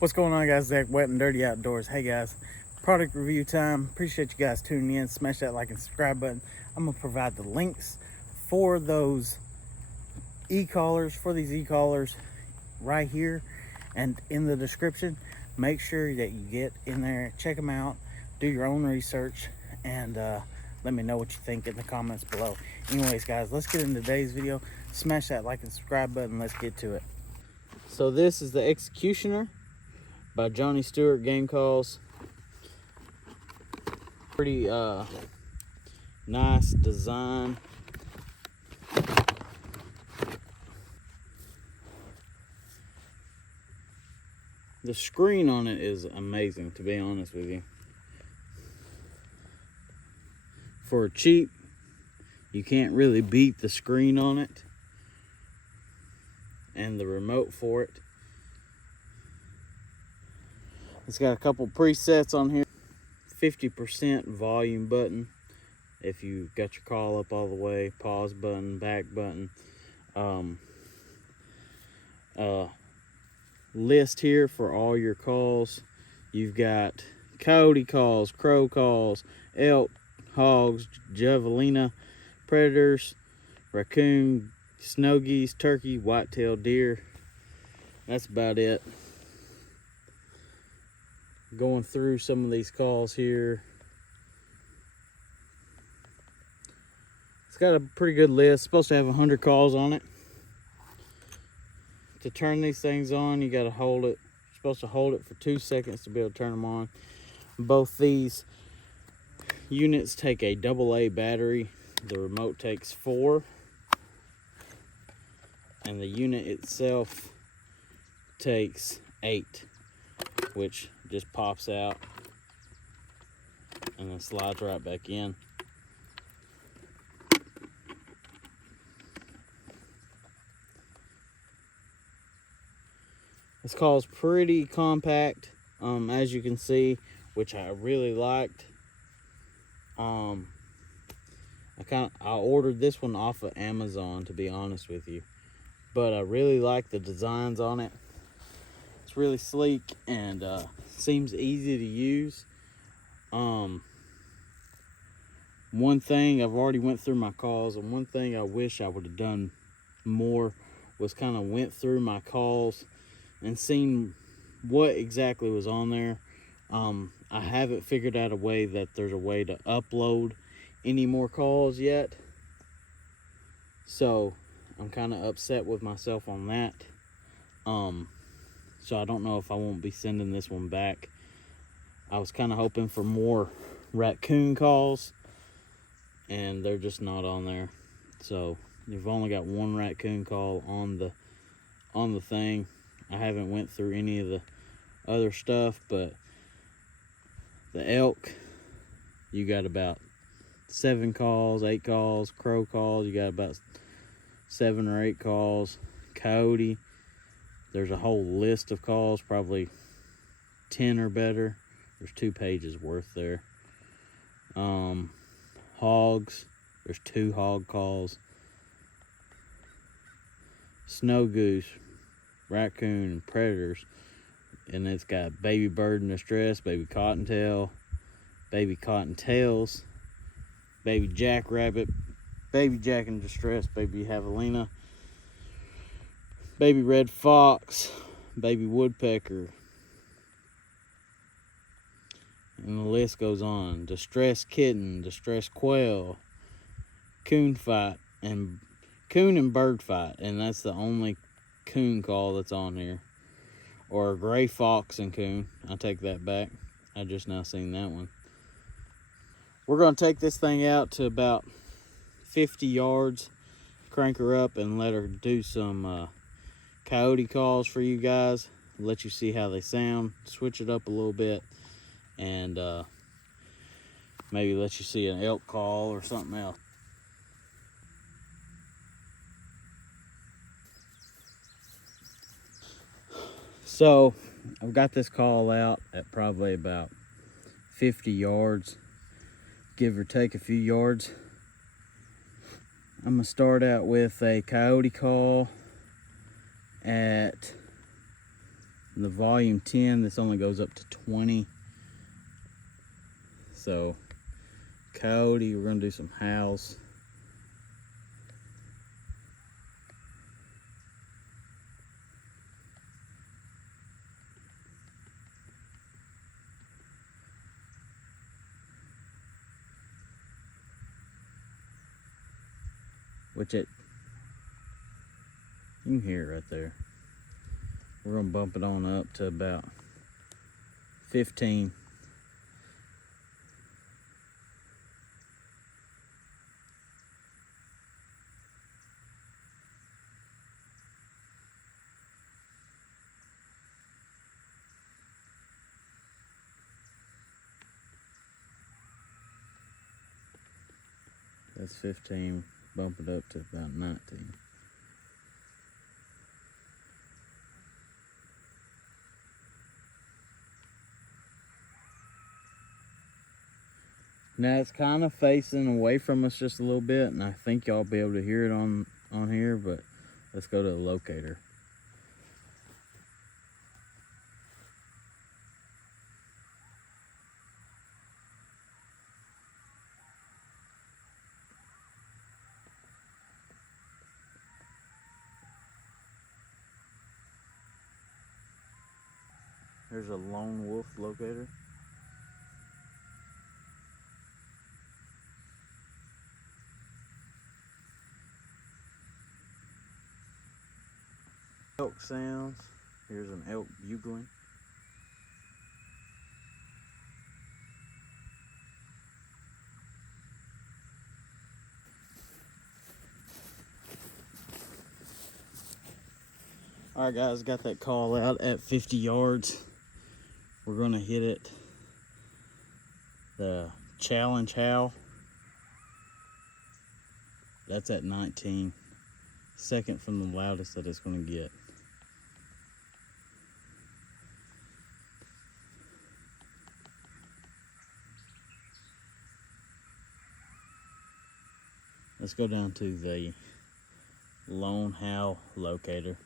What's going on, guys? Zach, Wet and Dirty Outdoors. Hey guys, product review time. Appreciate you guys tuning in. Smash that like and subscribe button. I'm gonna provide the links for those e-collars, right here and in the description. Make sure that you get in there, check them out, do your own research, and let me know what you think in the comments below. Anyways, guys, let's get into today's video. Smash that like and subscribe button. Let's get to it. So this is the Executioner by Johnny Stewart Game Calls. Pretty nice design. The screen on it is amazing, to be honest with you. For cheap, you can't really beat the screen on it and the remote for it. It's got a couple presets on here. 50% volume button if you got your call up all the way, pause button, back button. List here for all your calls. You've got coyote calls, crow calls, elk, hogs, javelina, predators, raccoon, snow geese, turkey, white-tailed deer. That's about it. Going through some of these calls here. It's got a pretty good list. It's supposed to have 100 calls on it. To turn these things on, you got to hold it. You're supposed to hold it for 2 seconds to be able to turn them on. Both these units take a AA battery. The remote takes 4. And the unit itself takes 8, which just pops out and then slides right back in. This call is pretty compact, as you can see, which I really liked. I ordered this one off of Amazon, to be honest with you, but I really like the designs on it. It's really sleek and seems easy to use. One thing, I've already went through my calls, and one thing I wish I would have done more was kind of went through my calls and seen what exactly was on there. I haven't figured out a way that there's a way to upload any more calls yet, so I'm kind of upset with myself on that. So I don't know if I won't be sending this one back. I was kind of hoping for more raccoon calls, and they're just not on there. So you've only got one raccoon call on the thing. I haven't went through any of the other stuff, but the elk, you got about 7 calls, 8 calls. Crow calls, you got about 7 or 8 calls. Coyote, there's a whole list of calls, probably 10 or better. There's 2 pages worth there. Hogs, there's 2 hog calls. Snow goose, raccoon, and predators. And it's got baby bird in distress, baby cottontail, baby cottontails, baby jackrabbit, baby jack in distress, baby javelina, baby red fox, baby woodpecker, and the list goes on. Distressed kitten, distressed quail, coon and bird fight, and that's the only coon call that's on here. Or gray fox and coon. I take that back. I just now seen that one. We're going to take this thing out to about 50 yards, crank her up, and let her do some coyote calls for you guys. Let you see how they sound. Switch it up a little bit, and maybe let you see an elk call or something else. So I've got this call out at probably about 50 yards, give or take a few yards. I'm gonna start out with a coyote call at And the volume 10, this only goes up to 20. So coyote, we're gonna do some howls. Which you can hear it right there. We're gonna bump it on up to about 15. That's 15. Bump it up to about 19. Now it's kind of facing away from us just a little bit, and I think y'all be able to hear it on here, but let's go to the locator. There's a lone wolf locator. Elk sounds. Here's an elk bugling. Alright guys, got that call out at 50 yards. We're gonna hit it. The challenge howl. That's at 19. Second from the loudest that it's gonna get. Let's go down to the lone howl locator.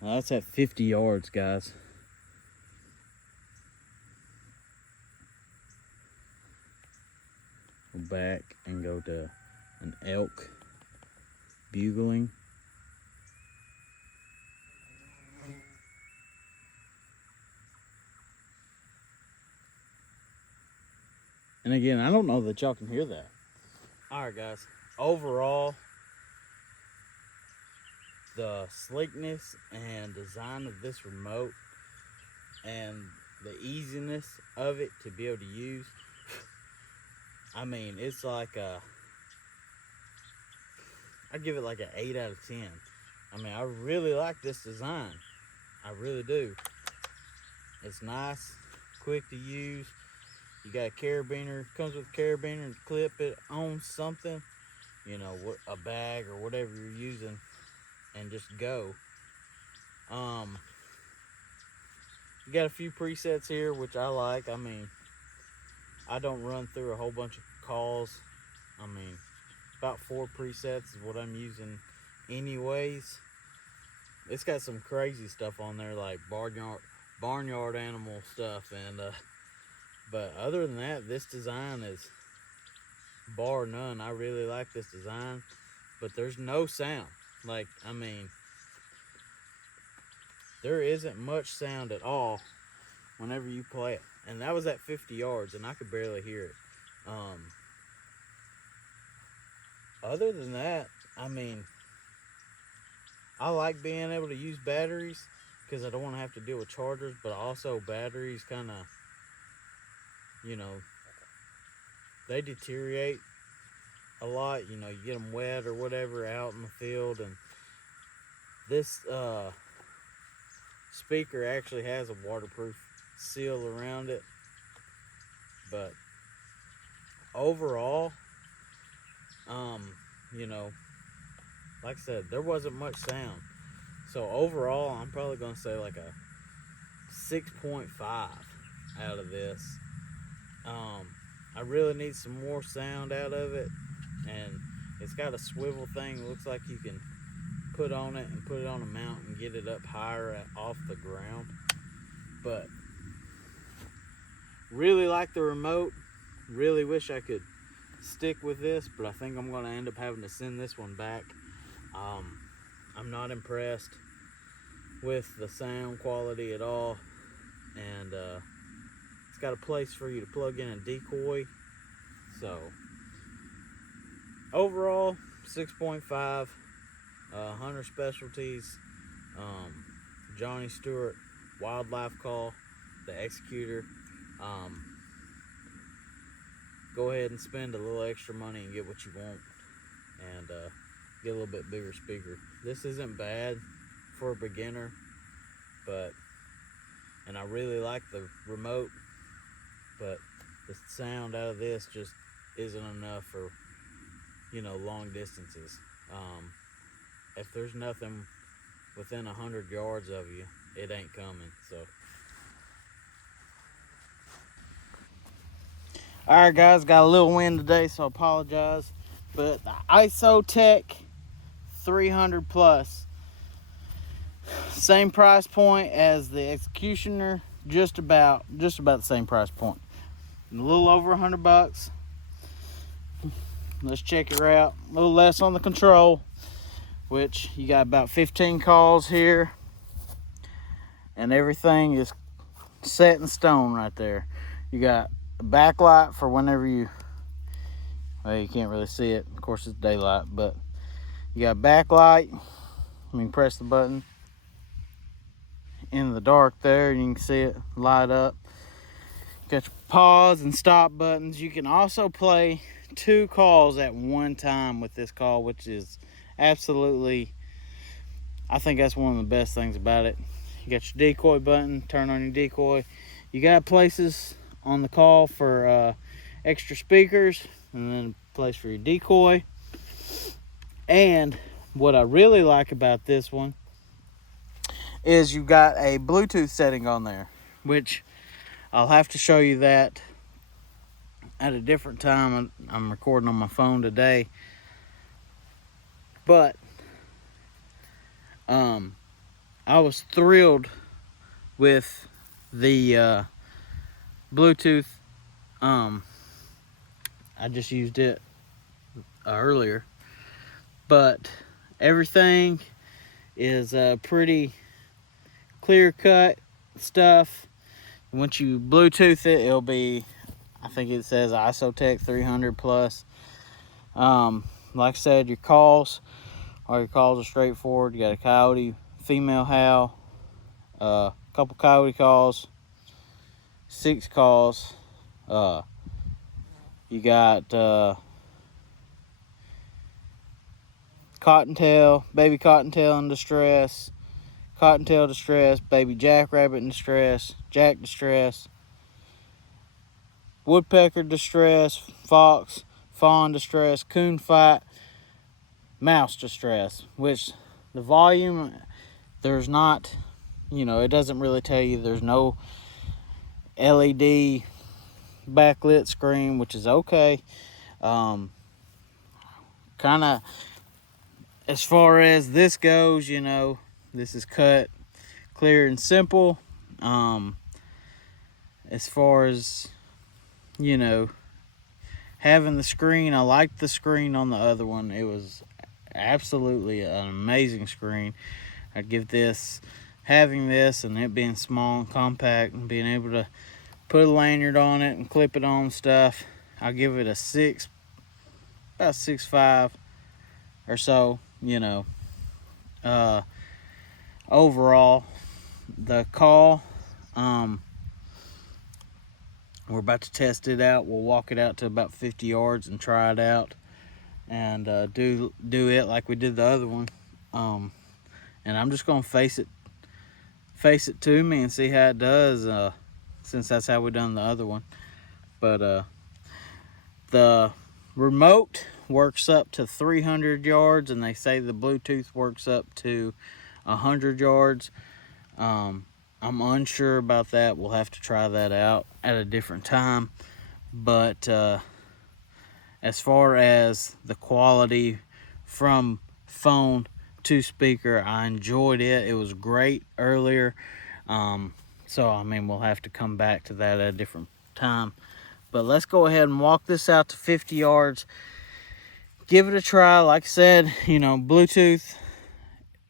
Now that's at 50 yards, guys. Go back and go to an elk bugling. And again, I don't know that y'all can hear that. Alright guys, overall, the sleekness and design of this remote and the easiness of it to be able to use, I mean, it's like I give it like an 8 out of 10. I mean, I really like this design. I really do. It's nice, quick to use. You got a carabiner, comes with a carabiner to clip it on something, you know, a bag or whatever you're using, and just go. You got a few presets here, which I like. I mean, I don't run through a whole bunch of calls. I mean, about 4 presets is what I'm using anyways. It's got some crazy stuff on there, like barnyard animal stuff, and but other than that, this design is bar none. I really like this design, but there's no sound. Like, I mean, there isn't much sound at all whenever you play it. And that was at 50 yards, and I could barely hear it. Other than that, I mean, I like being able to use batteries because I don't want to have to deal with chargers, but also batteries kind of, you know, they deteriorate a lot. You know, you get them wet or whatever out in the field, and this speaker actually has a waterproof seal around it. But overall, you know, like I said, there wasn't much sound. So overall, I'm probably gonna say like a 6.5 out of this. I really need some more sound out of it, and it's got a swivel thing. It looks like you can put on it and put it on a mount and get it up higher off the ground. But really like the remote. Really wish I could stick with this, but I think I'm going to end up having to send this one back. I'm not impressed with the sound quality at all, and it's got a place for you to plug in a decoy. So overall, 6.5. Hunter Specialties, Johnny Stewart Wildlife Call, the Executor. Go ahead and spend a little extra money and get what you want, and get a little bit bigger speaker. This isn't bad for a beginner, and I really like the remote, but the sound out of this just isn't enough for, long distances. If there's nothing within 100 yards of you, it ain't coming. So, all right, guys, got a little wind today, so I apologize. But the ICOtec 300 plus, same price point as the Executioner, just about the same price point. A little over $100. Let's check her out. A little less on the control, which you got about 15 calls here, and everything is set in stone right there. You got a backlight for whenever you can't really see it, of course it's daylight, but you got backlight. Press the button in the dark there and you can see it light up. Got your pause and stop buttons. You can also play 2 calls at one time with this call, which is absolutely, I think that's one of the best things about it. You got your decoy button, turn on your decoy. You got places on the call for extra speakers, and then a place for your decoy. And what I really like about this one is you've got a Bluetooth setting on there, which I'll have to show you that at a different time. I'm recording on my phone today, but I was thrilled with the Bluetooth. I just used it earlier, but everything is pretty clear cut stuff. Once you Bluetooth it, it'll be, I think it says ICOtec 300 plus. Like I said, all your calls are straightforward. You got a coyote, female howl, a couple coyote calls, 6 calls. You got cottontail, baby cottontail in distress, cottontail distress, baby jackrabbit in distress, jack distress, woodpecker distress, fox, fawn distress, coon fight, mouse distress. Which the volume, there's not, it doesn't really tell you. There's no LED backlit screen, which is okay. Kind of, as far as this goes, this is cut clear and simple. As far as having the screen, I liked the screen on the other one. It was absolutely an amazing screen. I'd give this, having this and it being small and compact and being able to put a lanyard on it and clip it on stuff, I'll give it a 6, about 6.5 or so. Overall, the call, we're about to test it out. We'll walk it out to about 50 yards and try it out, and do it like we did the other one. And I'm just gonna face it to me and see how it does, since that's how we done the other one. But the remote works up to 300 yards, and they say the Bluetooth works up to 100 yards. I'm unsure about that. We'll have to try that out at a different time. but as far as the quality from phone to speaker, I enjoyed it. It was great earlier. So I mean, we'll have to come back to that at a different time. But let's go ahead and walk this out to 50 yards. Give it a try. Like I said, you know, Bluetooth,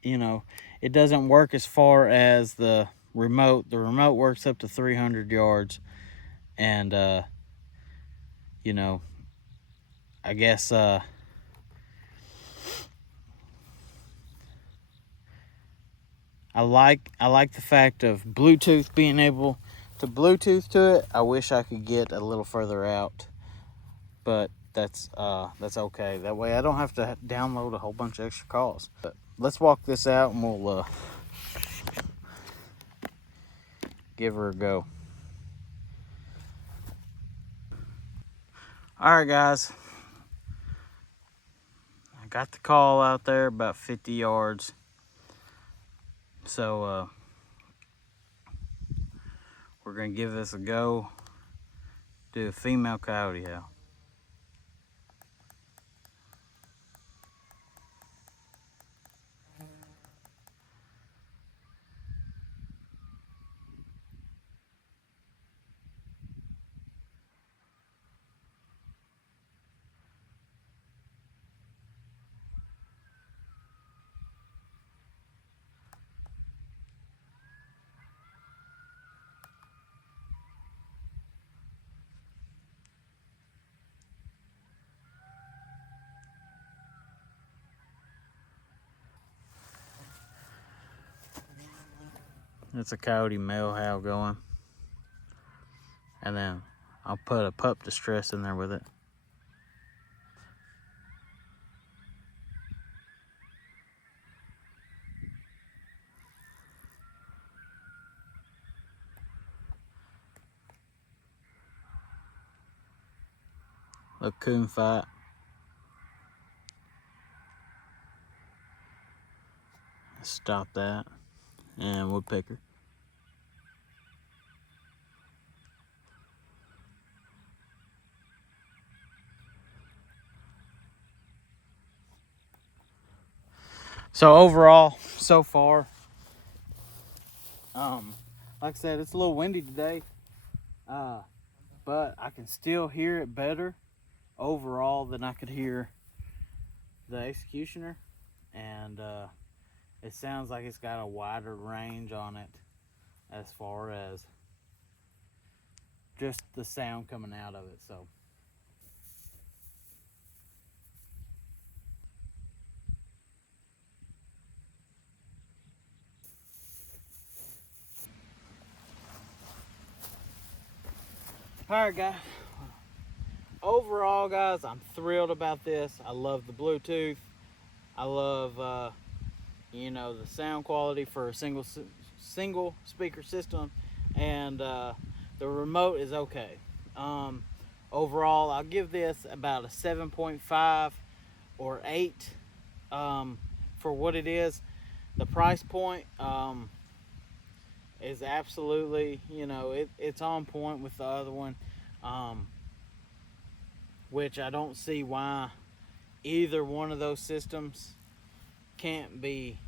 you know, it doesn't work as far as the remote. The remote works up to 300 yards. And, you know, I guess, I like the fact of Bluetooth, being able to Bluetooth to it. I wish I could get a little further out, but that's okay. That way I don't have to download a whole bunch of extra calls. But let's walk this out and we'll give her a go. All right, guys. I got the call out there about 50 yards. So we're gonna give this a go. Do a female coyote howl. It's a coyote male howl going. And then I'll put a pup distress in there with it. A coon fight. Stop that. And woodpecker. So overall, so far, like I said, it's a little windy today, but I can still hear it better overall than I could hear the Executioner, and it sounds like it's got a wider range on it as far as just the sound coming out of it. So alright, guys, overall, guys, I'm thrilled about this. I love the Bluetooth. I love you know, the sound quality for a single speaker system, and the remote is okay. Overall, I'll give this about a 7.5 or 8 for what it is. The price point is absolutely, you know, it's on point with the other one, which I don't see why either one of those systems can't be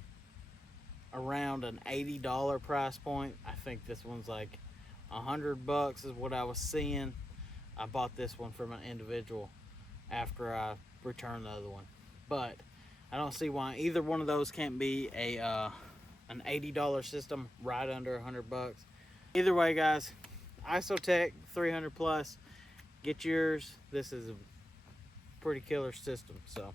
around an $80 price point. I think this one's like $100 is what I was seeing. I bought this one from an individual after I returned the other one, but I don't see why either one of those can't be an $80 system right under $100. Either way, guys, ICOtec 300 plus, get yours. This is a pretty killer system. So